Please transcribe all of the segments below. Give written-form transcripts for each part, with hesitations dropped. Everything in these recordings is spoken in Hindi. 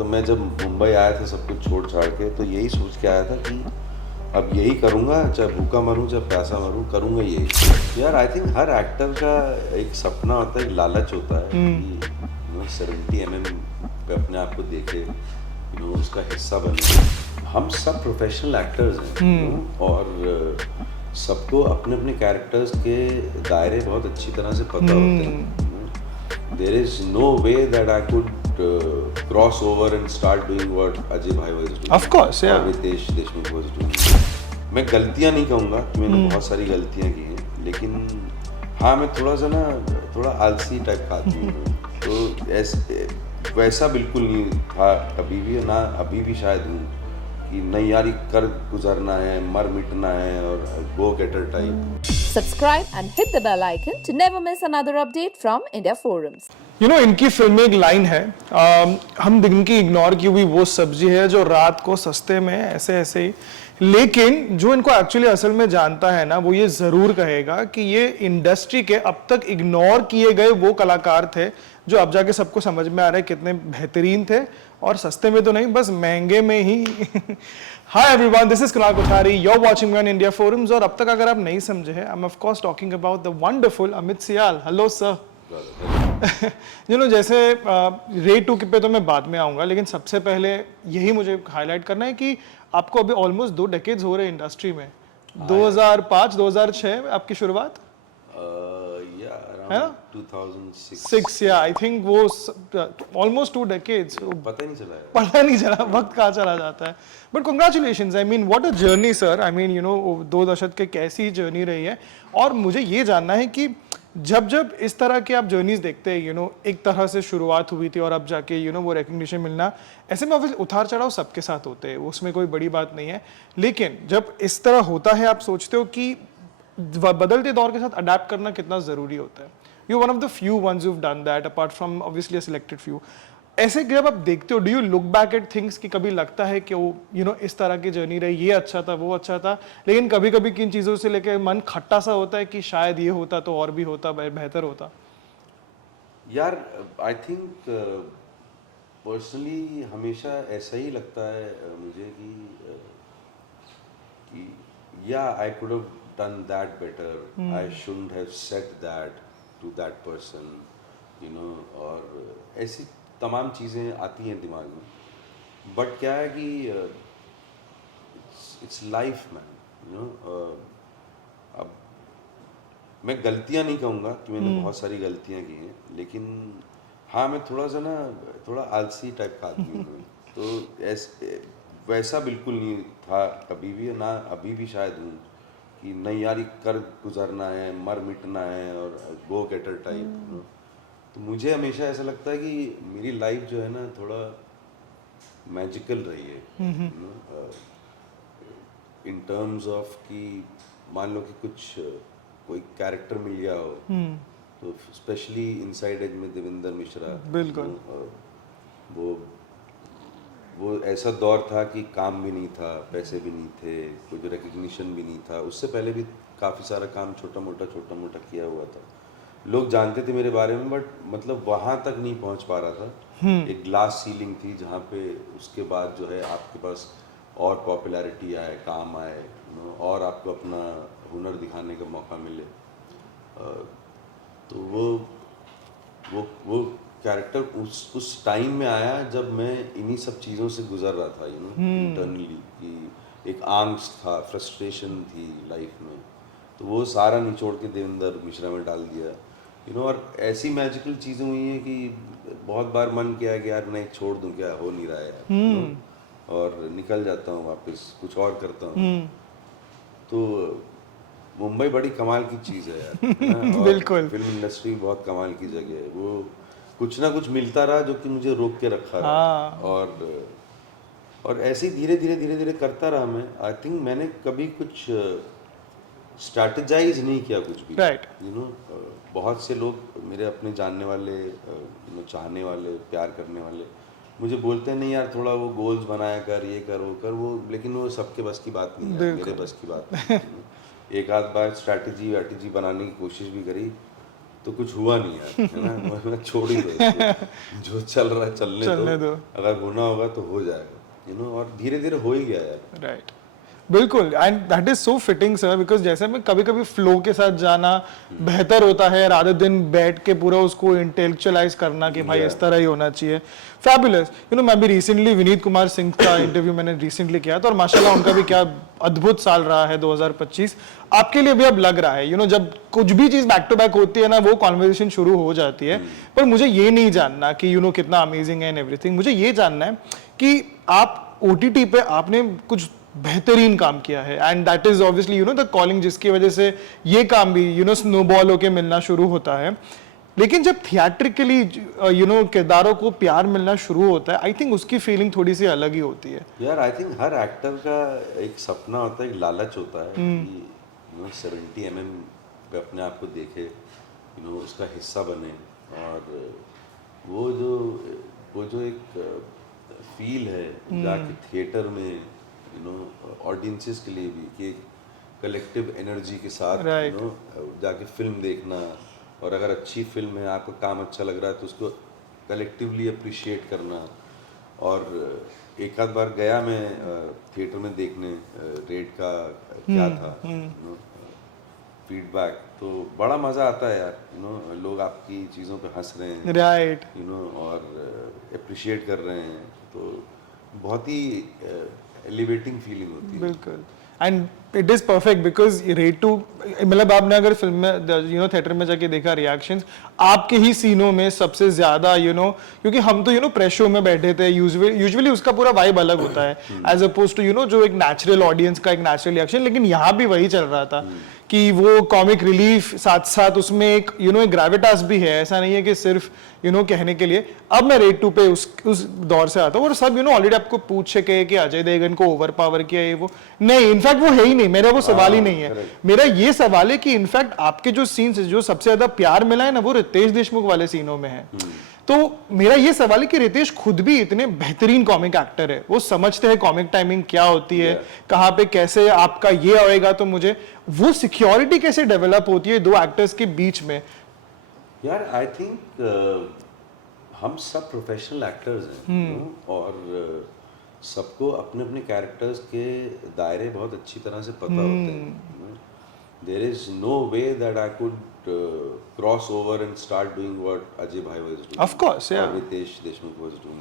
मतलब मैं जब मुंबई आया था सब कुछ छोड़ छाड़ के, तो यही सोच के आया था कि अब यही करूँगा, चाहे भूखा मरूँ चाहे प्यासा मरूँ, करूँगा यही। यार आई थिंक हर एक्टर का एक सपना होता है, एक लालच होता है कि 70 पे अपने आप को देखे, उसका हिस्सा बने। हम सब प्रोफेशनल एक्टर्स हैं, और सबको अपने अपने कैरेक्टर्स के दायरे बहुत अच्छी तरह से पता होते हैं। There is no way that I could cross over and start doing what Ajay Bhai was doing. Of course, yeah. Or Ritesh Deshmukh was doing. मैं गलतियाँ नहीं कहूँगा कि मैंने बहुत सारी गलतियाँ की हैं, लेकिन हाँ मैं थोड़ा आलसी टाइप का आदमी हूँ। तो ऐसे वैसा बिल्कुल नहीं था कभी भी, ना अभी भी शायद हूँ, कि नहीं यार ये कर गुजरना है, मर मिटना है और go getter type. Subscribe and hit the bell icon to never miss another update from India Forums. इनकी फिल्म में एक लाइन है, हम दिन की इग्नोर की हुई वो सब्जी है जो रात को सस्ते में ऐसे ऐसे ही। लेकिन जो इनको एक्चुअली असल में जानता है ना, वो ये जरूर कहेगा कि ये इंडस्ट्री के अब तक इग्नोर किए गए वो कलाकार थे जो अब जाके सबको समझ में आ रहा है कितने बेहतरीन थे, और सस्ते में तो नहीं, बस महंगे में ही। Hi everyone, this is Kunal Kothari, you are watching me on India forums. और अब तक अगर आप नहीं समझे हैं, I am of course talking about the wonderful Amit Sial. Hello sir. जैसे रे 2 पे तो मैं बाद में आऊंगा, लेकिन सबसे पहले यही मुझे हाईलाइट करना है कि आपको अभी ऑलमोस्ट 2 डेकेड्स हो रहे हैं इंडस्ट्री में। 2005-2006 आपकी शुरुआत है ना? 2006 या आई थिंक वो ऑलमोस्ट 2 डेकेड्स। पता नहीं चला वक्त कहाँ चला जाता है। But congratulations, I mean what a journey sir. I mean 2 दशक के कैसी जर्नी रही है। और मुझे ये जानना है कि जब इस तरह के आप जर्नीज देखते हैं, एक तरह से शुरुआत हुई थी और अब जाके वो रिकग्निशन मिलना, ऐसे में ऑब्वियसली उतार चढ़ाव सबके साथ होते हैं, उसमें कोई बड़ी बात नहीं है। लेकिन जब इस तरह होता है, आप सोचते हो कि बदलते दौर के साथ अडेप्ट करना कितना जरूरी होता है। You one of the few once you have done that apart from obviously a selected few. ऐसे जब आप देखते हो, do you look back at things कि कभी लगता है कि वो इस तरह की जर्नी रही, ये अच्छा था वो अच्छा था, लेकिन कभी कभी किन चीजों से लेकर मन खट्टा सा होता है कि शायद ये होता तो और भी होता, बेहतर होता? यार आई थिंक पर्सनली हमेशा ऐसा ही लगता है मुझे कि या I could have done that better, I shouldn't have said that to that person, और ऐसी तमाम चीज़ें आती हैं दिमाग में। बट क्या है कि इट्स लाइफ मैन, अब मैं गलतियां नहीं कहूँगा कि मैंने बहुत सारी गलतियां की हैं, लेकिन हाँ मैं थोड़ा आलसी टाइप का आदमी हूँ। तो ऐसे वैसा बिल्कुल नहीं था कभी भी, ना अभी भी शायद हूँ, कि नहीं यार ये कर गुजरना है, मर मिटना है और गो गेटर टाइप। तो मुझे हमेशा ऐसा लगता है कि मेरी लाइफ जो है ना थोड़ा मैजिकल रही है, इन टर्म्स ऑफ कि मान लो कि कोई कैरेक्टर मिल गया हो, तो स्पेशली इनसाइड एज में देवेंद्र मिश्रा, बिल्कुल वो ऐसा दौर था कि काम भी नहीं था, पैसे भी नहीं थे, कोई रिकग्निशन भी नहीं था। उससे पहले भी काफ़ी सारा काम छोटा मोटा किया हुआ था, लोग जानते थे मेरे बारे में, बट मतलब वहाँ तक नहीं पहुँच पा रहा था। एक ग्लास सीलिंग थी जहाँ पे उसके बाद जो है आपके पास और पॉपुलैरिटी आए, काम आए, और आपको अपना हुनर दिखाने का मौका मिले। तो वो कैरेक्टर उस टाइम में आया जब मैं इन्हीं सब चीज़ों से गुजर रहा था, इंटरनली, कि एक आंगस्ट था, फ्रस्ट्रेशन थी लाइफ में, तो वो सारा निचोड़ के देवेंद्र मिश्रा में डाल दिया, और ऐसी मैजिकल चीज़ें हुई हैं कि बहुत बार मन किया कि यार मैं छोड़ दूं, क्या हो नहीं रहा है यार, और निकल जाता हूँ वापस, कुछ और करता हूँ। तो मुंबई बड़ी कमाल की चीज़ है यार। बिल्कुल। फिल्म इंडस्ट्री बहुत कमाल की जगह है, वो कुछ ना कुछ मिलता रहा जो कि मुझे रोक के रखा रहा, और ऐसे ही धीरे धीरे करता रहा मैं। आई थिंक मैंने कभी कुछ स्ट्रैटेजाइज नहीं किया कुछ भी, राइट। बहुत से लोग मेरे अपने जानने वाले, चाहने वाले, प्यार करने वाले मुझे बोलते हैं नहीं यार थोड़ा वो गोल्स बनाया कर, ये कर वो कर, वो लेकिन वो सबके बस की बात नहीं है, मेरे बस की बात नहीं। एक आध बार स्ट्रैटेजी बनाने की कोशिश भी करी, तो कुछ हुआ नहीं यार, है ना। मैं छोड़ ही दो इसको, जो चल रहा है चलने दो, अगर होना होगा तो हो जाएगा, और धीरे धीरे हो ही गया यार। राइट, बिल्कुल, and that is so fitting sir, because जैसे में कभी कभी फ्लो के साथ जाना बेहतर होता है रादर दिन बैठ के पूरा उसको इंटेलेक्चुअलाइज करना कि भाई इस तरह ही होना चाहिए। फैबुलस, मैं भी रिसेंटली विनीत कुमार सिंह का इंटरव्यू मैंने रिसेंटली किया था, और माशाल्लाह उनका भी क्या अद्भुत साल रहा है 2025 आपके लिए भी। अब लग रहा है जब कुछ भी चीज बैक टू बैक होती है ना, वो कॉन्वर्सेशन शुरू हो जाती है। पर मुझे ये नहीं जानना कि कितना अमेजिंग है एंड एवरीथिंग, मुझे ये जानना है कि आप OTT पे आपने कुछ बेहतरीन काम किया है, and that is obviously the calling, जिसकी वजह से ये काम भी स्नोबॉल होके मिलना शुरू होता है। लेकिन जब थिएट्रिकली किरदारों को प्यार मिलना शुरू होता है, आई थिंक उसकी फीलिंग थोड़ी सी अलग ही होती है यार। आई थिंक हर एक्टर का एक सपना होता है, एक लालच होता है कि 70 mm पे अपने आप को देखे, उसका हिस्सा बने, और वो जो एक फील है जाके थिएटर में, ऑडियंसेस के लिए भी, कि कलेक्टिव एनर्जी के साथ जाके फिल्म देखना, और अगर अच्छी फिल्म है, आपका काम अच्छा लग रहा है, तो उसको कलेक्टिवली अप्रिशिएट करना। और एक आध बार गया मैं थिएटर में देखने, रेड का क्या था फीडबैक, तो बड़ा मज़ा आता है यार। लोग आपकी चीज़ों पे हंस रहे हैं, राइट, और अप्रिशिएट कर रहे हैं, तो बहुत ही एलिवेटिंग फीलिंग होती है। बिल्कुल, and it is perfect because red two, मतलब आपने अगर फिल्म में थिएटर में जाके देखा रिएक्शंस, आपके ही सीनों में सबसे ज्यादा क्योंकि हम तो प्रेस शो में बैठे थे, यूजुअली उसका पूरा वाइब अलग होता है एज अपोज टू जो एक नेचुरल ऑडियंस का एक नेचुरल रिएक्शन, लेकिन यहाँ भी वही चल रहा था कि वो कॉमिक रिलीफ साथ साथ उसमें एक एक ग्रेविटास भी है, ऐसा नहीं है कि सिर्फ कहने के लिए। अब मैं रेड 2 पे उस दौर से आता हूँ, और सब ऑलरेडी आपको पूछ सके कि अजय देवगन को ओवर पावर किया ये वो, नहीं, इनफैक्ट वो है ही नहीं, मेरा वो सवाल ही नहीं है। मेरा ये सवाल है कि इनफैक्ट आपके जो सीन्स जो सबसे ज्यादा प्यार मिला है ना, वो रितेश देशमुख वाले सीनों में है। तो मेरा ये सवाल है कि रितेश खुद भी इतने बेहतरीन कॉमिक एक्टर है, वो समझते हैं कॉमिक टाइमिंग क्या होती है, कहाँ पे कैसे आपका ये आएगा, तो मुझे वो सिक्योरिटी कैसे डेवलप होती है दो एक्टर्स के बीच में। यार आई थिंक हम सब प्रोफेशनल एक्टर्स हैं, और सबको अपने अपने कैरेक्टर्स के दायरे बहुत अच्छी तरह से पता होते हैं। There is no way that I could cross over and start doing what Ajay bhai was doing, of course, या Ritesh Deshmukh was doing,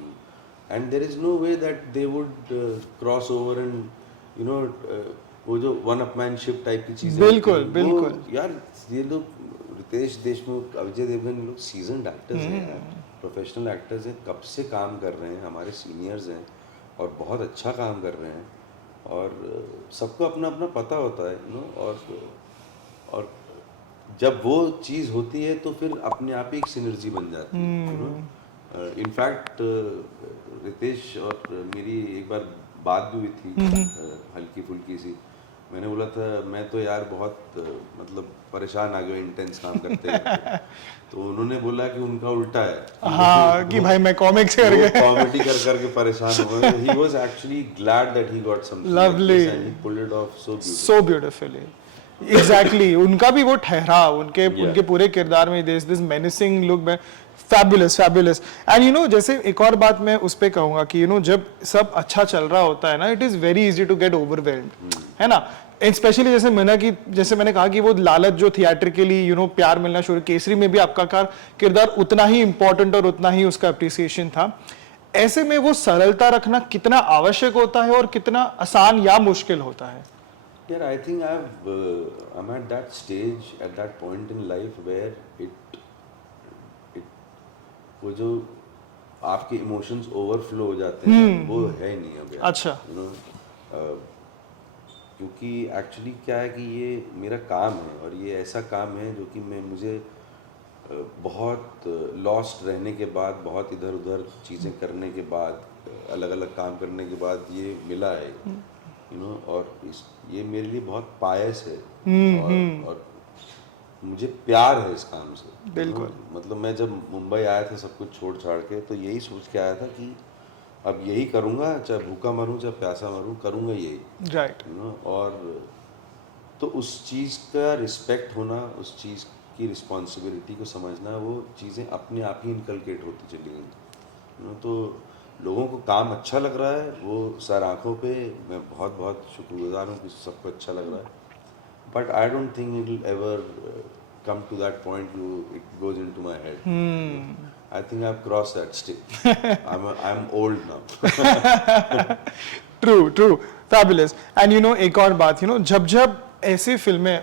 and there is no way that they would cross over and वो जो वन अपमैनशिप टाइप की चीजें। बिल्कुल बिल्कुल यार, ये लोग रितेश देशमुख, अजय देवगन, लोग सीजन्ड एक्टर्स हैं, प्रोफेशनल एक्टर्स हैं, कब से काम कर रहे हैं, हमारे सीनियर्स हैं, और बहुत अच्छा काम कर रहे हैं, और सबको अपना अपना पता होता है, और जब वो चीज़ होती है तो फिर अपने आप ही एक सिनर्जी बन जाती है। इनफैक्ट रितेश और मेरी एक बार बात भी हुई थी, हल्की फुल्की सी। मैंने बोला था मैं तो यार बहुत मतलब परेशान आ गया इंटेंस काम करते हैं, तो उन्होंने बोला कि उनका उल्टा है, हाँ, कि भाई मैं कॉमिक्स कर गया, कॉमेडी कर करके परेशान हो गए। He was actually glad that he got something lovely and he pulled it of so beautifully. Exactly, उनका भी वो ठहराव, उनके पूरे किरदार में दिस मेनिसिंग लुक में फैबुलस। एंड जैसे एक और बात मैं उस पे कहूंगा कि जब सब अच्छा चल रहा होता है ना, it is very easy to get overwhelmed, है ना। स्पेशली जैसे मैंने कहा कि वो लालच जो थिएट्रिकली प्यार मिलना शुरू, केसरी में भी आपका किरदार उतना ही इंपॉर्टेंट और उतना ही उसका अप्रिसिएशन था। ऐसे में वो सरलता रखना कितना आवश्यक होता है और कितना आसान या मुश्किल होता है? Yeah, I think I'm at that stage, at that point in life where वो जो आपके इमोशंस ओवरफ्लो हो जाते हैं, वो है नहीं अब यार। अच्छा, क्योंकि एक्चुअली क्या है कि ये मेरा काम है, और ये ऐसा काम है जो कि मुझे बहुत लॉस्ट रहने के बाद, बहुत इधर उधर चीज़ें करने के बाद, अलग अलग काम करने के बाद ये मिला है, और ये मेरे लिए बहुत पायस है, और मुझे प्यार है इस काम से। बिल्कुल। मतलब मैं जब मुंबई आया था सब कुछ छोड़ छाड़ के, तो यही सोच के आया था कि अब यही करूँगा, चाहे भूखा मरूँ चाहे प्यासा मरूँ, करूँगा यही, राइट। और तो उस चीज़ का रिस्पेक्ट होना, उस चीज़ की रिस्पॉन्सिबिलिटी को समझना, वो चीज़ें अपने आप ही इनकलकेट होती चली गई। तो लोगों को काम अच्छा लग रहा है, वो सर आंखों पे, मैं बहुत बहुत शुक्रगुजार हूँ कि सबको अच्छा लग रहा है, but I don't think it will ever come to that point it goes into my head. I think I've crossed that stage. I'm old now. True fabulous. And एक और बात, जब जब ऐसे फिल्में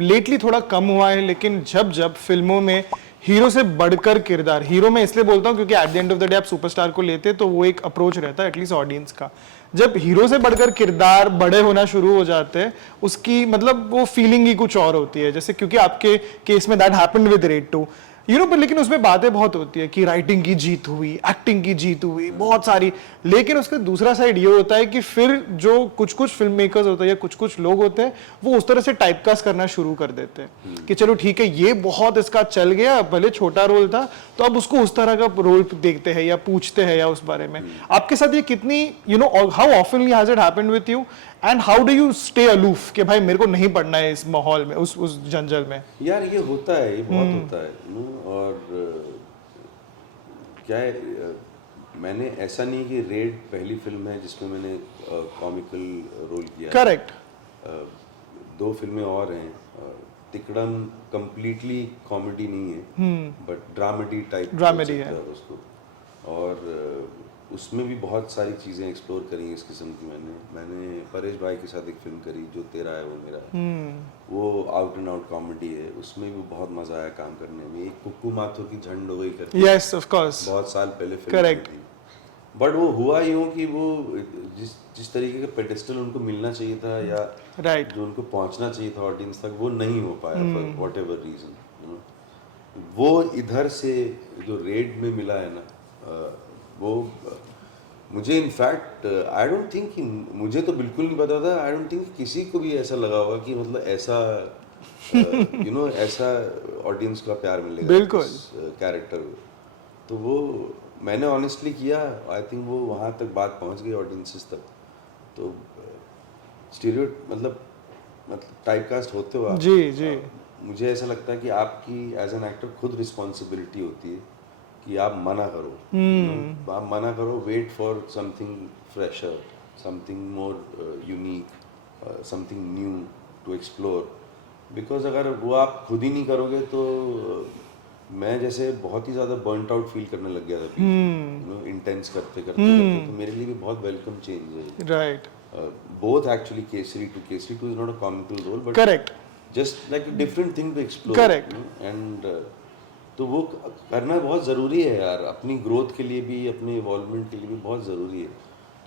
लेटली थोड़ा कम हुआ है, लेकिन जब जब फिल्मों में हीरो से बढ़कर किरदार, हीरो मैं इसलिए बोलता हूँ क्योंकि at the end of the day आप सुपरस्टार को लेते तो वो एक अप्रोच रहता है एटलीस्ट ऑडियंस का। जब हीरो से बढ़कर किरदार बड़े होना शुरू हो जाते हैं, उसकी मतलब वो फीलिंग ही कुछ और होती है। जैसे क्योंकि आपके केस में दैट हैपेंड विद रेड 2, पर लेकिन उसमें बातें बहुत होती है कि राइटिंग की जीत हुई, एक्टिंग की जीत हुई, बहुत सारी। लेकिन उसका दूसरा साइड ये होता है कि फिर जो कुछ कुछ फिल्म मेकर्स होते हैं या कुछ कुछ लोग होते हैं, वो उस तरह से टाइपकास्ट करना शुरू कर देते हैं कि चलो ठीक है, ये बहुत इसका चल गया, भले छोटा रोल था, तो अब उसको उस तरह का रोल देखते हैं या पूछते हैं या उस बारे में। आपके साथ ये कितनी how ऑफनली has it happened with you, and how do you stay aloof कि भाई मेरे को नहीं पढ़ना है इस माहौल में, उस जंजल में? यार ये होता है, ये बहुत होता है। और क्या है, मैंने ऐसा नहीं कि रेड पहली फिल्म है जिसमें मैंने कॉमिकल रोल किया। करेक्ट। 2 फिल्में और हैं। तिकड़म कंप्लीटली कॉमेडी नहीं है, बट ड्रामेडी टाइप है उसको। और उसमें भी बहुत सारी चीज़ें एक्सप्लोर करी इस किस्म की। मैंने परेश भाई के साथ एक फिल्म करी, जो तेरा है वो मेरा है। वो आउट एंड आउट कॉमेडी है, उसमें भी बहुत मजा आया काम करने में। एक कुक्कू माथुर की झंड हो गई करके, यस ऑफ कोर्स, बहुत साल पहले फिल्म करेक्ट थी। बट वो हुआ यूं कि वो जिस तरीके का पेडिस्टल उनको मिलना चाहिए था या राइट जो उनको पहुंचना चाहिए था ऑडियंस तक, वो नहीं हो पाया फॉर वॉट एवर रीजन। वो इधर से जो रेड में मिला है ना, वो मुझे इनफैक्ट आई डोंट थिंक कि, मुझे तो बिल्कुल नहीं पता था, आई डोंट थिंक किसी को भी ऐसा लगा होगा कि मतलब ऐसा ऐसा ऑडियंस का प्यार मिलेगा बिल्कुल कैरेक्टर। तो वो मैंने ऑनेस्टली किया, आई थिंक वो वहाँ तक बात पहुँच गई ऑडियंसेस तक। तो स्टीरियो मतलब टाइपकास्ट होते हो आप, जी मुझे ऐसा लगता है कि आपकी एज एन एक्टर खुद रिस्पॉन्सिबिलिटी होती है कि आप मना करो। आप मना करो, wait for something fresher, something more unique, something new to explore. Because अगर वो आप खुद ही नहीं करोगे तो मैं जैसे बहुत ही ज़्यादा बर्नट आउट फील करने लग गया था इंटेंस करते करते, तो मेरे लिए भी बहुत वेलकम चेंज है। Right. Both actually Kesari two is not a comical role, but correct, just like a different thing to explore. Correct. And तो वो करना बहुत ज़रूरी है यार, अपनी ग्रोथ के लिए भी, अपने इवॉल्वमेंट के लिए भी बहुत ज़रूरी है।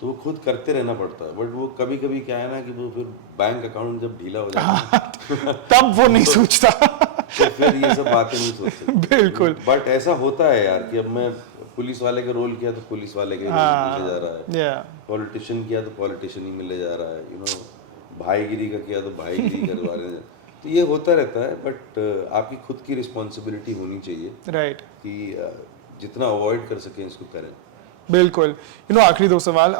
तो वो खुद करते रहना पड़ता है। बट वो कभी कभी क्या है ना कि वो फिर बैंक अकाउंट जब ढीला हो जाता है तब वो नहीं सोचता तो फिर ये सब बातें नहीं सोचते। बिल्कुल। बट ऐसा होता है यार कि अब मैं पुलिस वाले का रोल किया तो पुलिस वाले के मिले जा रहा है, पॉलिटिशियन किया तो पॉलिटिशियन ही मिले जा रहा है, भाईगिरी का किया तो भाईगिरी करवा रहे हैं। तो ये होता रहता है, बट आपकी खुद की रिस्पॉन्सिबिलिटी होनी चाहिए, राइट, कि जितना अवॉइड कर सकें इसको करें। बिल्कुल। आखिरी 2 सवाल।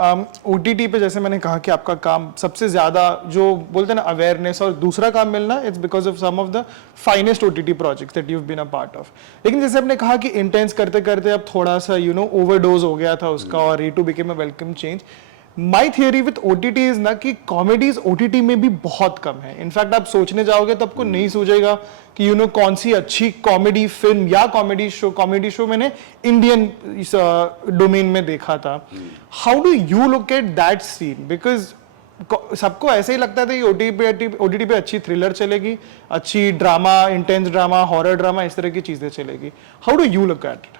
OTT पे जैसे मैंने कहा कि आपका काम सबसे ज़्यादा जो बोलते हैं ना अवेयरनेस और दूसरा काम मिलना, it's because of some of the finest OTT projects that you have been a part of. लेकिन जैसे आपने कहा कि इंटेंस करते करते अब थोड़ा सा ओवरडोज हो गया था उसका और red 2 became a welcome change. My theory with OTT is ना कि कॉमेडीज OTT में भी बहुत कम है। इनफैक्ट आप सोचने जाओगे तो आपको नहीं सूझेगा कि कौन सी अच्छी कॉमेडी फिल्म या कॉमेडी शो मैंने इंडियन डोमेन में देखा था। How do you look at that scene? Because सबको ऐसे ही लगता था कि OTT पे अच्छी थ्रिलर चलेगी, अच्छी drama, intense drama, horror drama, इस तरह की चीजें चलेगी। How do you look at it?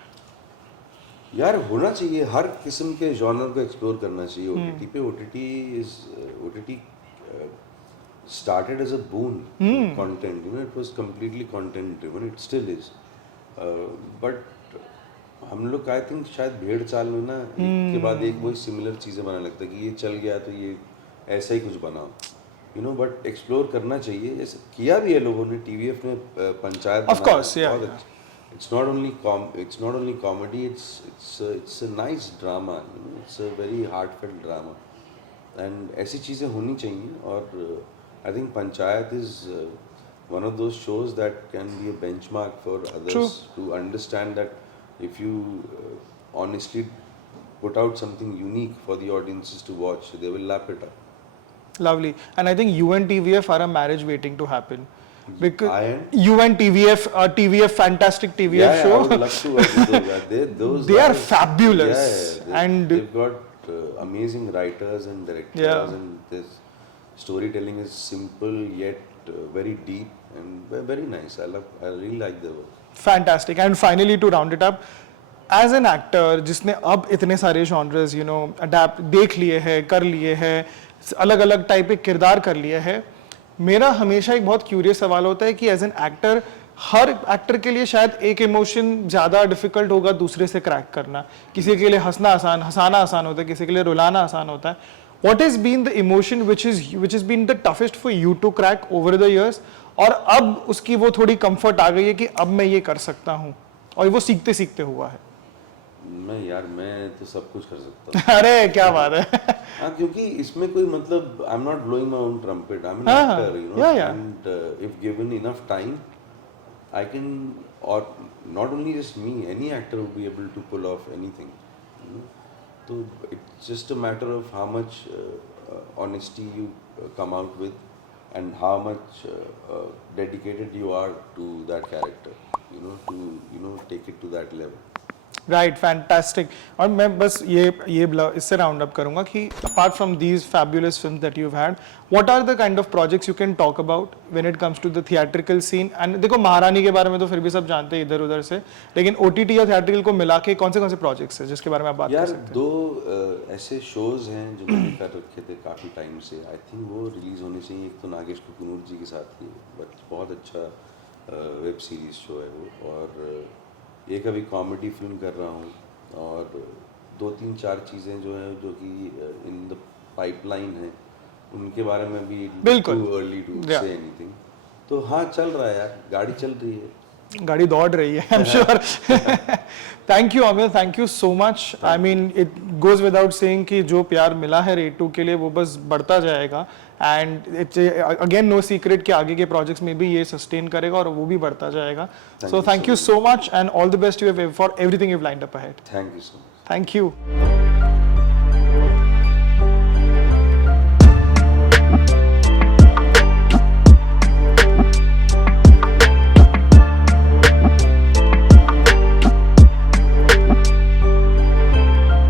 यार होना चाहिए, हर किस्म के जॉनर को एक्सप्लोर करना चाहिए OTT पे। OTT started as a boon content, it was completely content driven, it still is, but हम लोग आई थिंक शायद भेड़ चाल में ना एक के बाद एक वही सिमिलर चीज़ें बनाने लगता है कि ये चल गया तो ये ऐसा ही कुछ बनाओ, बट एक्सप्लोर करना चाहिए। जैसे किया भी है लोगों ने, TVF ने panchayat, of course, yeah. It's not only comedy, it's a nice drama, it's a very heartfelt drama, and ऐसी चीज़ें होनी चाहिए। और I think panchayat is one of those shows that can be a benchmark for others True. to understand that if you honestly put out something unique for the audiences to watch, they will lap it up. Lovely. And I think you and TVF are a marriage waiting to happen. Because I and? you and TVF, TVF, fantastic TVF Yeah, show. I would love to work with those guys. Those They are guys- fabulous. and And- they've got amazing writers and directors, Yeah. and this storytelling is simple yet very deep and very nice. I really like their work. Fantastic and finally to round it up as an actor जिसने अब इतने सारे जॉनर्स यू नो अडेप्ट देख लिए हैं, कर लिए हैं, अलग अलग टाइप के किरदार कर लिए हैं, मेरा हमेशा एक बहुत क्यूरियस सवाल होता है कि एज एन एक्टर हर एक्टर के लिए शायद एक इमोशन ज़्यादा डिफिकल्ट होगा दूसरे से क्रैक करना. किसी के लिए हंसाना आसान होता है, किसी के लिए रुलाना आसान होता है. What has been the emotion which has been the toughest for you to crack over the years? और अब उसकी वो थोड़ी कंफर्ट आ गई है कि अब मैं ये कर सकता हूँ और वो सीखते सीखते हुआ है. मैं तो सब कुछ कर सकता हूँ. अरे क्या बात है. हाँ, क्योंकि इसमें कोई मतलब I am not blowing my own trumpet. I am an हाँ, actor, you know, yeah, yeah. And if given enough time I can, और not only just me, any actor would be able to pull off anything. तो it's just a matter of how much honesty you come out with and how much dedicated you are to that character, to take it to that level. Right fantastic. और मैं बस ये इससे राउंड अप करूंगा कि apart from these fabulous films that you had, what are the kind of projects you can talk about when it comes to the theatrical scene. And देखो महारानी के बारे में तो फिर भी सब जानते हैं इधर उधर से, लेकिन OTT या थिएट्रिकल को मिला के कौन से प्रोजेक्ट्स हैं जिसके बारे में आप बात कर यार सकते हैं? दो ऐसे शोज हैं जो मैंने कर रखे थे काफ़ी टाइम से. आई थिंक वो रिलीज होने चाहिए. एक तो नागेश कुकुनूर जी के साथ ही, बट बहुत अच्छा वेब सीरीज शो है वो. और एक अभी कॉमेडी फिल्म कर रहा हूँ, और 2-3-4 चीज़ें जो हैं जो कि इन द पाइपलाइन है, उनके बारे में भी बिल्कुल. Too early to say anything. तो हाँ, चल रहा है यार, गाड़ी चल रही है. गाड़ी दौड़ रही है, I am sure. Thank you अमिल, thank you so much. I mean it goes without saying कि जो प्यार मिला है रेड 2 के लिए वो बस बढ़ता जाएगा. And it's again no secret कि आगे के प्रोजेक्ट्स में भी ये सस्टेन करेगा और वो भी बढ़ता जाएगा. So thank you so much and all the best you for everything you lined up ahead. Thank you so much. Thank you.